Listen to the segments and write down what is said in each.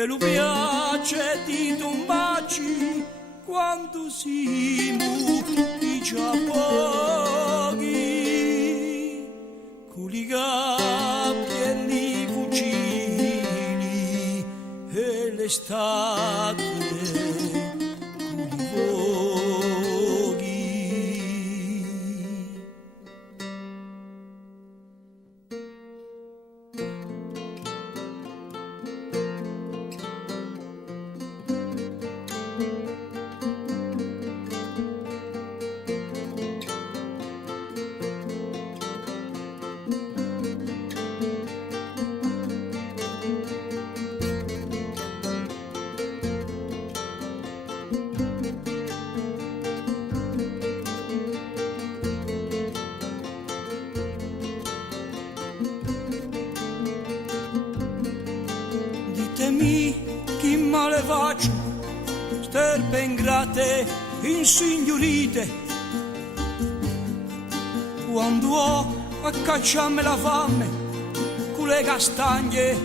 e lui piace di tombaci quando siamo già pochi, con i capi e i fucili e l'estate con i fuochi. Ditemi chi male faccio, sterpe ingrate, insignorite, quando ho a cacciarmi la fame, con le castagne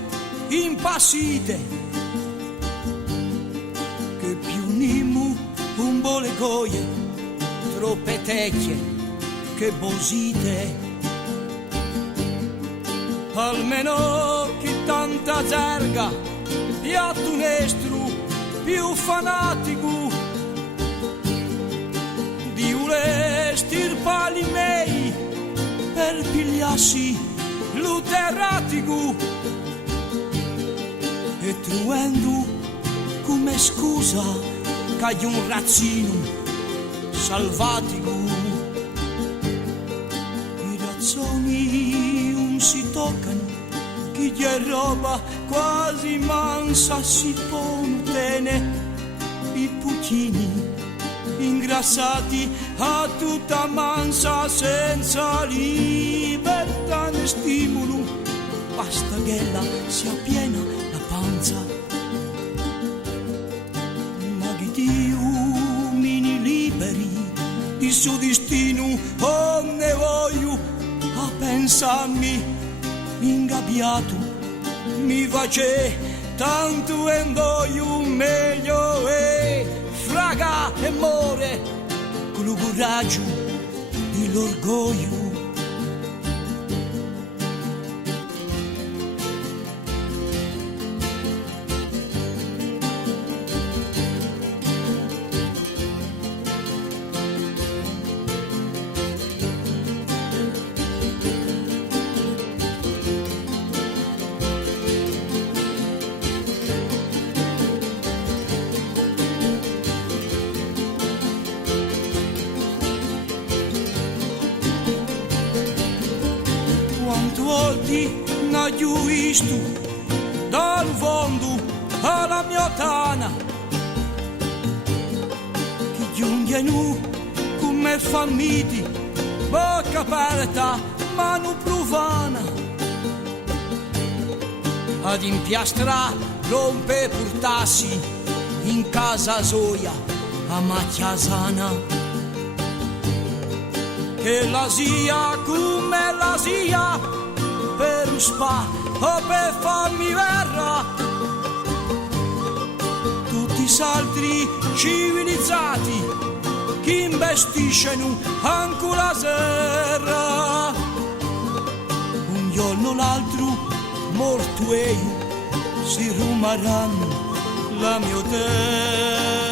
impassite, che più nimu un po' le goie, troppe tecchie che bosite, almeno che tanta zerga, piatto nestru più fanatico, di ule stirpali mei per pigliarsi l'uteratico, e truendo come scusa che un razzino salvatico. I razzoni non si toccano, chi gli è roba quasi mansa si pontene, i puttini ingrassati a tutta mansa senza libertà né stimolo, basta che la sia piena la panza. Ma chi di uomini liberi di suo destino oh ne voglio a pensarmi ingabbiato, mi face tanto e voglio meglio e fraga e more con il coraggio dell'orgoglio. Volte n'ho visto dal fondo alla mia tana che giungono come famiti, bocca aperta mano profana ad impiastra rompe portassi in casa soia a macchia sana, che la sia come la sia per spa o per farmi verra, tutti i altri civilizzati che investiscono anche la serra, un giorno l'altro morto e si rumeranno la mia terra.